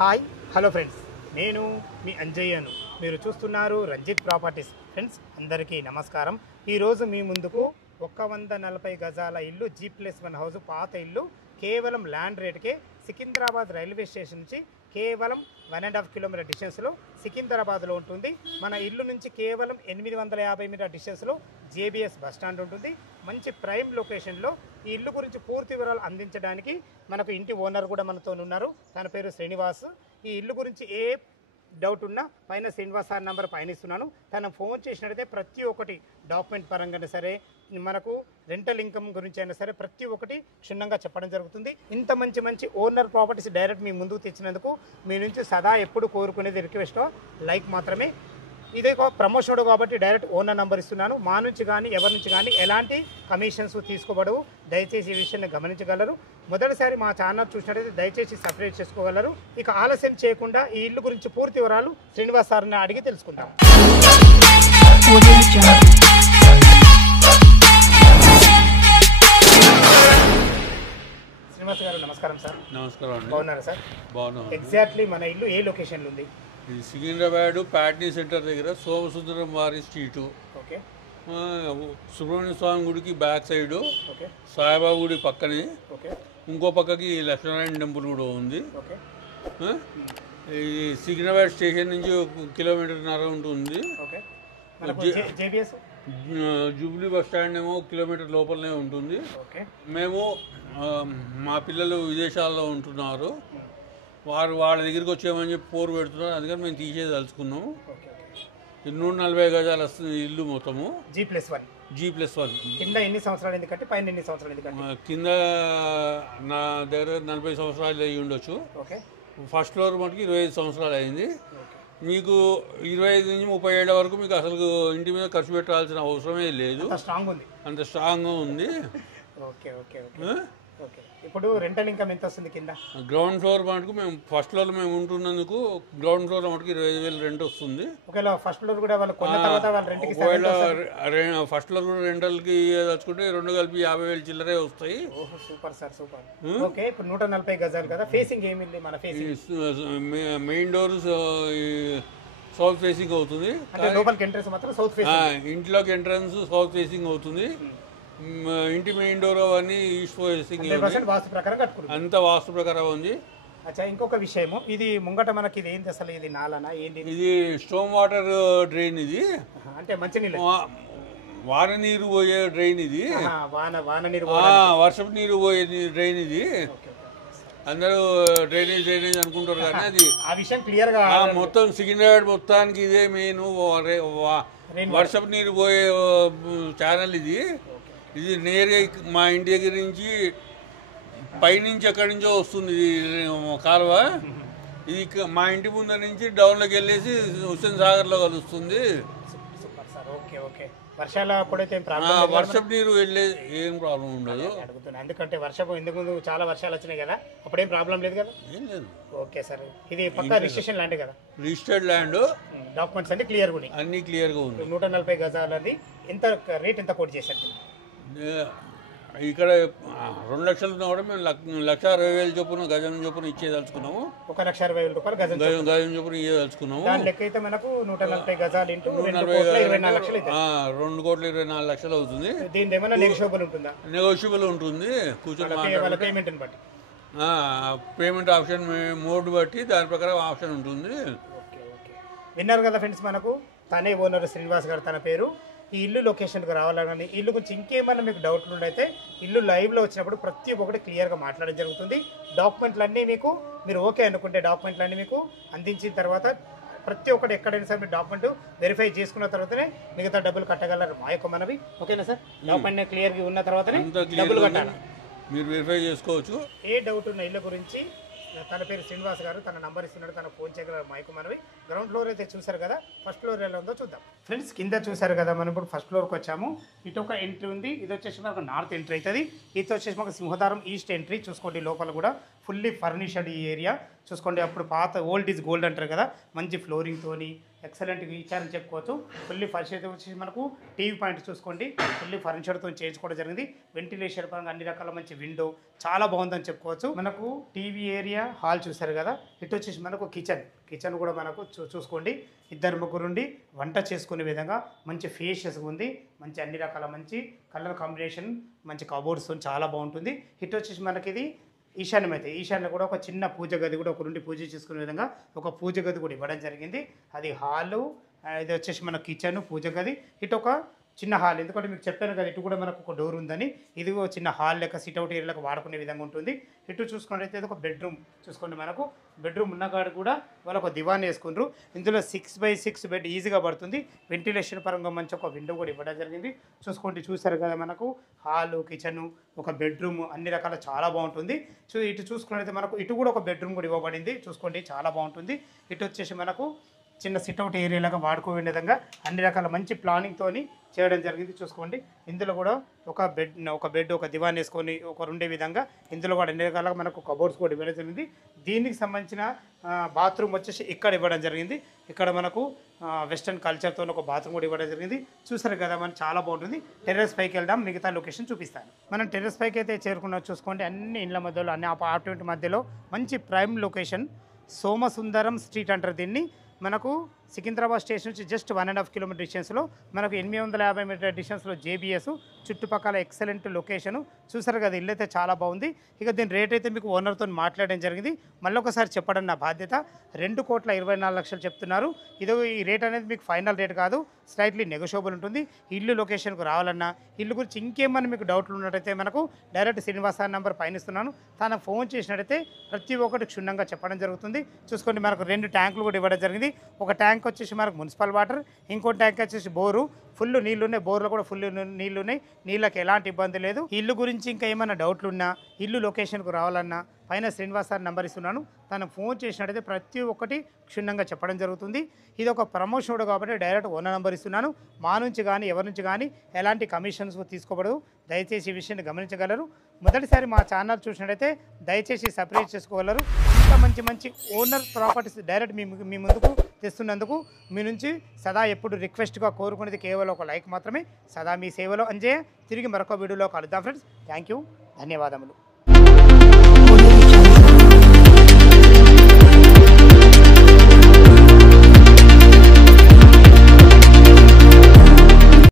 Hi hello friends, నేను మీ అంజయ్యను. మీరు చూస్తున్నారు రంజిత్ ప్రాపర్టీస్. ఫ్రెండ్స్ అందరికీ నమస్కారం. ఈరోజు మీ ముందుకు 140 గజాల ఇల్లు, G+1 హౌస్, పాత ఇల్లు, కేవలం ల్యాండ్ రేట్కే సికింద్రాబాద్ రైల్వే స్టేషన్ నుంచి కేవలం 1.5 కిలోమీటర్ డిస్టెన్స్లో సికింద్రాబాద్లో ఉంటుంది. మన ఇల్లు నుంచి కేవలం 850 మీటర్ డిస్టెన్స్లో JBS బస్ స్టాండ్ ఉంటుంది. మంచి ప్రైమ్ లొకేషన్లో ఈ ఇల్లు గురించి పూర్తి వివరాలు అందించడానికి మనకు ఇంటి ఓనర్ కూడా మనతో ఉన్నారు. తన పేరు శ్రీనివాస్. ఈ ఇల్లు గురించి ఏ డౌట్ ఉన్నా పైన శ్రీనివాస్ సార్ నెంబర్ పైన ఇస్తున్నాను. తను ఫోన్ చేసినట్టయితే ప్రతి ఒక్కటి డాక్యుమెంట్ పరంగానే సరే, మనకు రెంటల్ ఇన్కమ్ గురించి అయినా సరే ప్రతి ఒక్కటి క్షుణ్ణంగా చెప్పడం జరుగుతుంది. ఇంత మంచి ఓనర్ ప్రాపర్టీస్ డైరెక్ట్ మీ ముందుకు తెచ్చినందుకు మీ నుంచి సదా ఎప్పుడు కోరుకునేది రిక్వెస్ట్ లైక్ మాత్రమే. ఇదే ప్రమోషన్ కాబట్టి డైరెక్ట్ ఓనర్ నెంబర్ ఇస్తున్నాను. మా నుంచి కానీ ఎవరి నుంచి కానీ ఎలాంటి కమిషన్స్ తీసుకోబడవు. దయచేసి ఈ విషయాన్ని గమనించగలరు. మొదటిసారి మా ఛానల్ చూసినట్లయితే దయచేసి సబ్స్క్రైబ్ చేసుకోగలరు. ఇక ఆలస్యం చేయకుండా ఈ ఇల్లు గురించి పూర్తి వివరాలు శ్రీనివాస్ సార్ని అడిగి తెలుసుకుందాం. శ్రీనివాస్ గారు నమస్కారం సార్. నమస్కారం అండి. బాగున్నారా సార్? బాగున్నాం. ఎగ్జాక్ట్లీ మన ఇల్లు ఏ లొకేషన్లో ఉంది? ఇది సికింద్రాబాద్ ప్యాట్నీ సెంటర్ దగ్గర సోమసుందరం వారి స్ట్రీటు, ఓకే సుబ్రహ్మణ్య స్వామి గుడికి బ్యాక్ సైడు, ఓకే సాయిబాబా గుడి పక్కనే, ఓకే ఇంకో పక్కకి లక్ష్మీనారాయణ టెంపుల్ కూడా ఉంది. ఓకే ఇది సికింద్రాబాద్ స్టేషన్ నుంచి 1.5 కిలోమీటర్ ఉంటుంది. ఓకే మనకు JBS జూబ్లీ బస్ స్టాండ్ ఏమో 1 కిలోమీటర్ లోపలనే ఉంటుంది. ఓకే మేము మా పిల్లలు విదేశాల్లో ఉంటున్నారు, వాళ్ళ దగ్గరికి వచ్చామని చెప్పి పోరు పెడుతున్నారు. అందుకని మేము తీసేది తలుచుకున్నాము. ఓకే 140 గజాల ఇల్లు మొత్తము G+1. కింద ఎన్ని సంవత్సరాలు ఎందుకంటే పైన ఎన్ని సంవత్సరాలు ఎందుకంటే కింద నా దగ్గర 40 సంవత్సరాలు అయ్యి ఉండొచ్చు. ఓకే ఫస్ట్ ఫ్లోర్ మటుకు 25 సంవత్సరాలు అయింది. ఓకే మీకు 25 నుంచి 30 ఏళ్ళ వరకు మీకు అసలు ఇంటి మీద ఖర్చు పెట్టాల్సిన అవసరమే లేదు. స్ట్రాంగ్ ఉంది. అంత స్ట్రాంగ్గా ఉంది. ఓకే ఓకే ఓకే ఓకే ఇప్పుడు రెంటల్ ఇన్కమ్ ఎంత వస్తుంది కింద? గ్రౌండ్ ఫ్లోర్ మటుకు మేము ఫస్ట్ ఫ్లోర్ మేము ఉంటున్నందుకు గ్రౌండ్ ఫ్లోర్ మటుకు 25,000 రెంట్ వస్తుంది. ఒకవేళ ఫస్ట్ ఫ్లోర్ కూడా వాళ్ళు కొన్న తర్వాత వాళ్ళు రెంట్కి ఒకవేళ ఫస్ట్ ఫ్లోర్ కూడా రెంటల్కి తెచ్చుకుంటే 2 కలిపి 50,000 చిల్లరే వస్తాయి. ఓహో సూపర్ సార్ సూపర్. ఓకే ఇప్పుడు 140 గజాలు కదా, ఫేసింగ్ ఏమింది మన facing? Main door south facing అవుతుంది. లోపలికి ఎంట్రన్స్ మాత్రం సౌత్ ఫేసింగ్. ఇంట్లోకి ఎంట్రన్స్ సౌత్ ఫేసింగ్ అవుతుంది. ఇంటి మెయిన్ డోర్ అవన్నీ ఈస్ట్ ఫేసింగ్, వాస్తు ప్రకారం కట్టుకుంటారు. అంతా వాస్తు ప్రకారం ఉంది. అచ్చా ఇంకొక విషయము, ఇది ముంగట మనకి ఇది ఏంటి అసలు? ఇది నాలనా ఏంటి? ఇది స్టోమ్ వాటర్ డ్రైన్. ఇది అంటే మంచినీళ్ళు, వాన నీరు పోయే డ్రైన్. ఇది వాన నీరు, వర్షపు నీరు పోయే డ్రైన్. ఇది అందరూ డ్రైనేజ్ అనుకుంటారు కానీ అది ఆ విషయం క్లియర్ గా మొత్తం సికింద్రాబాద్ మొత్తానికి ఇదే మెయిన్ వర్షపు నీరు పోయే ఛానల్. ఇది నేరుగా మా ఇంటి దగ్గర నుంచి పైనుంచి ఎక్కడి నుంచో వస్తుంది కాలువ. ఇది మా ఇంటి ముందర నుంచి డౌన్లోకి వెళ్ళేసి హుస్సేన్ సాగర్లో కలుస్తుంది. ఓకే ఓకే వర్షాల అప్పుడైతే వర్షపు నీరు వెళ్ళే ఏం ప్రాబ్లం ఉండదు. అడుగుతున్నా ఎందుకంటే వర్షపు ఇందుకు ముందు చాలా వర్షాలు వచ్చినాయి కదా, అప్పుడేం ప్రాబ్లం లేదు కదా? ఏం లేదు. ఓకే సార్ ఇది పక్కా రిజిస్ట్రేషన్ ల్యాండ్ కదా? రిజిస్టర్డ్ ల్యాండ్, డాక్యుమెంట్స్ అన్ని క్లియర్ ఉన్నాయి, అన్ని క్లియర్గా ఉంది. 140 గజాలది ఎంత రేట్ ఎంత కోట్ చేశారు? ఇక్కడ 2 లక్షలు ఉన్నా కూడా మేము 1,60,000 చొప్పున గజం చొప్పున ఇచ్చేదలుచుకున్నాము. 1,60,000 రూపాయలు గజం చొప్పున ఇచ్చేదలుచుకున్నాము. దాని లెక్క అయితే మనకు 140 గజాలు ఇంటూ 2 కోట్ల 24 లక్షలు అవుతుంది. దీని ఏమైనా నెగోషియబుల్ ఉంటుందా? నెగోషియబుల్ ఉంటుంది. కూర్చొని పేమెంట్ బట్టి పేమెంట్ ఆప్షన్ మోడ్ బట్టి దాని ప్రకారం ఆప్షన్ ఉంటుంది. ఓకే ఓకే విన్నారు కదా ఫ్రెండ్స్, మనకు తనే ఓనర్ శ్రీనివాస్ గారు తన పేరు. ఈ ఇల్లు లొకేషన్కి రావాలని, ఇల్లు గురించి ఇంకేమైనా మీకు డౌట్లు అయితే ఇల్లు లైవ్లో వచ్చినప్పుడు ప్రతి ఒక్కటి క్లియర్గా మాట్లాడడం జరుగుతుంది. డాక్యుమెంట్లన్నీ మీకు మీరు ఓకే అనుకుంటే డాక్యుమెంట్లన్నీ మీకు అందించిన తర్వాత ప్రతి ఒక్కటి ఎక్కడైనా సరే మీరు డాక్యుమెంట్ వెరిఫై చేసుకున్న తర్వాతనే మిగతా డబ్బులు కట్టగలరు మా యొక్క మనవి. ఓకేనా సార్? డాక్యుమెంట్ క్లియర్గా ఉన్న తర్వాతనే డబ్బులు కట్టాలి, మీరు వెరిఫై చేసుకోవచ్చు. ఏ డౌట్ ఉన్న ఇల్లు గురించి తన పేరు శ్రీనివాస్ గారు, తన నంబర్ ఇస్తున్నాడు, తన ఫోన్ చేయగలరు మైకు మనవి. గ్రౌండ్ ఫ్లోర్ అయితే చూసారు కదా, ఫస్ట్ ఫ్లోర్ ఎలా ఉందో చూద్దాం. ఫ్రెండ్స్ కింద చూసారు కదా, మనం ఇప్పుడు ఫస్ట్ ఫ్లోర్కి వచ్చాము. ఇటు ఒక ఎంట్రీ ఉంది, ఇది వచ్చేసి మనకు నార్త్ ఎంట్రీ అవుతుంది. ఇది వచ్చేసి మనకు సింహదారం ఈస్ట్ ఎంట్రీ చూసుకోండి. లోపల కూడా ఫుల్లీ ఫర్నిష్డ్ ఈ ఏరియా చూసుకోండి. అప్పుడు పాత ఓల్డ్ ఈజ్ గోల్డ్ అంటారు కదా, మంచి ఫ్లోరింగ్తోని ఎక్సలెంట్గా ఇచ్చారని చెప్పుకోవచ్చు. ఫుల్లీ ఫర్నిచర్ అయితే వచ్చేసి మనకు టీవీ పాయింట్ చూసుకోండి, ఫుల్లీ ఫర్నిచర్తో చేయించుకోవడం జరిగింది. వెంటిలేషన్ పరంగా అన్ని రకాల మంచి విండో చాలా బాగుందని చెప్పుకోవచ్చు. మనకు టీవీ ఏరియా హాల్ చూసారు కదా, ఇటు వచ్చేసి మనకు కిచెన్ కూడా మనకు చూసుకోండి. 2-3 ఉండి వంట చేసుకునే విధంగా మంచి ఫేషియస్గా ఉంది. మంచి అన్ని రకాల మంచి కలర్ కాంబినేషన్, మంచి కబోర్డ్స్ చాలా బాగుంటుంది. ఇటు వచ్చేసి మనకి ఇది ఈశాన్యం అయితే ఈశాన్యం కూడా ఒక చిన్న పూజ గది కూడా ఒక నుండి పూజ చేసుకునే విధంగా ఒక పూజ గది కూడా ఇవ్వడం జరిగింది. అది హాలు, ఇది వచ్చేసి మన కిచెన్ పూజ గది. ఇటు ఒక చిన్న హాల్, ఎందుకంటే మీకు చెప్పాను కదా ఇటు కూడా మనకు ఒక డోర్ ఉందని. ఇది చిన్న హాల్ లెక్క సిట్అవుట్ ఏరియాలకు వాడుకునే విధంగా ఉంటుంది. ఇటు చూసుకున్నట్లయితే ఇది ఒక బెడ్రూమ్ చూసుకోండి. మనకు బెడ్రూమ్ ఉన్నగాడు కూడా వాళ్ళు ఒక దివాన్ వేసుకుంటారు. ఇందులో 6x6 బెడ్ ఈజీగా పడుతుంది. వెంటిలేషన్ పరంగా మంచి ఒక విండో కూడా ఇవ్వడం జరిగింది. చూసారు కదా, మనకు హాలు, కిచెను, ఒక బెడ్రూమ్ అన్ని రకాల చాలా బాగుంటుంది. ఇటు చూసుకున్నట్లయితే మనకు ఇటు కూడా ఒక బెడ్రూమ్ కూడా ఇవ్వబడింది. చూసుకోండి చాలా బాగుంటుంది. ఇటు వచ్చేసి మనకు చిన్న సిట్అవుట్ ఏరియాలాగా వాడుకునే విధంగా అన్ని రకాల మంచి ప్లానింగ్తోని చేయడం జరిగింది. చూసుకోండి ఇందులో కూడా ఒక బెడ్ ఒక దివాన్ వేసుకొని ఒక ఉండే విధంగా ఇందులో కూడా అన్ని రకాల మనకు కబోర్డ్స్ కూడా ఇవ్వడం జరిగింది. దీనికి సంబంధించిన బాత్రూమ్ వచ్చేసి ఇక్కడ ఇవ్వడం జరిగింది. ఇక్కడ మనకు వెస్టర్న్ కల్చర్తో ఒక బాత్రూమ్ కూడా ఇవ్వడం జరిగింది. చూసారు కదా, మనం చాలా బాగుంటుంది. టెర్రస్ పైకి వెళ్దాం, మిగతా లొకేషన్ చూపిస్తాను. మనం టెర్రస్ పైకి అయితే చేరుకున్నాం. చూసుకోండి అన్ని ఇండ్ల మధ్యలో అన్ని అపార్ట్మెంట్ మధ్యలో మంచి ప్రైమ్ లొకేషన్. సోమసుందరం స్ట్రీట్ అంటారు దీన్ని. మనకు సికింద్రాబాద్ స్టేషన్ నుంచి జస్ట్ 1.5 కిలోమీటర్ డిస్టెన్స్లో, మనకు 850 మీటర్ డిస్టెన్స్లో జేబీఎస్, చుట్టుపక్కల ఎక్సలెంట్ లొకేషను. చూసారు కదా, ఇల్లు అయితే చాలా బాగుంది. ఇక దీని రేట్ అయితే మీకు ఓనర్తో మాట్లాడడం జరిగింది. మళ్ళీ ఒకసారి చెప్పడం నా బాధ్యత. 2,24,00,000 చెప్తున్నారు. ఈ రేట్ అనేది మీకు ఫైనల్ రేట్ కాదు, స్లైట్లీ నెగోషియబుల్ ఉంటుంది. ఇల్లు లొకేషన్కు రావాలన్నా, ఇల్లు గురించి ఇంకేమన్నా మీకు డౌట్లు ఉన్నట్టయితే మనకు డైరెక్ట్ శ్రీనివాస నెంబర్ పైన ఇస్తున్నాను, తనకు ఫోన్ చేసినట్టయితే ప్రతి ఒక్కటి క్షుణ్ణంగా చెప్పడం జరుగుతుంది. చూసుకోండి, మనకు 2 ట్యాంకులు కూడా ఇవ్వడం జరిగింది. ఒక ట్యాంక్ వచ్చేసి మనకు మున్సిపల్ వాటర్, ఇంకో ట్యాంక్ వచ్చేసి బోరు. ఫుల్ నీళ్లు ఉన్నాయి, బోర్లో కూడా ఫుల్ నీళ్లు ఉన్నాయి. నీళ్ళకి ఎలాంటి ఇబ్బంది లేదు. ఇల్లు గురించి ఇంకా ఏమైనా డౌట్లు ఉన్నా, ఇల్లు లొకేషన్కు రావాలన్నా పైన శ్రీనివాస్ సార్ నెంబర్ ఇస్తున్నాను, తను ఫోన్ చేసినట్టయితే ప్రతి ఒక్కటి క్షుణ్ణంగా చెప్పడం జరుగుతుంది. ఇది ఒక ప్రమోషన్ కాబట్టి డైరెక్ట్ ఓనర్ నెంబర్ ఇస్తున్నాను. మా నుంచి కానీ ఎవరి నుంచి కానీ ఎలాంటి కమిషన్స్ తీసుకోబడదు. దయచేసి ఈ విషయాన్ని గమనించగలరు. మొదటిసారి మా ఛానల్ చూసినట్టయితే దయచేసి సబ్స్క్రైబ్ చేసుకోగలరు. ఇంకా మంచి మంచి ఓనర్ ప్రాపర్టీస్ డైరెక్ట్ మీ ముందుకు తెస్తున్నందుకు మీ నుంచి సదా ఎప్పుడు రిక్వెస్ట్గా కోరుకునేది కేవలం ఒక లైక్ మాత్రమే. సదా మీ సేవలో అంజయ్య. తిరిగి మరొక వీడియోలో కలుద్దాం ఫ్రెండ్స్. థ్యాంక్ యూ, ధన్యవాదములు.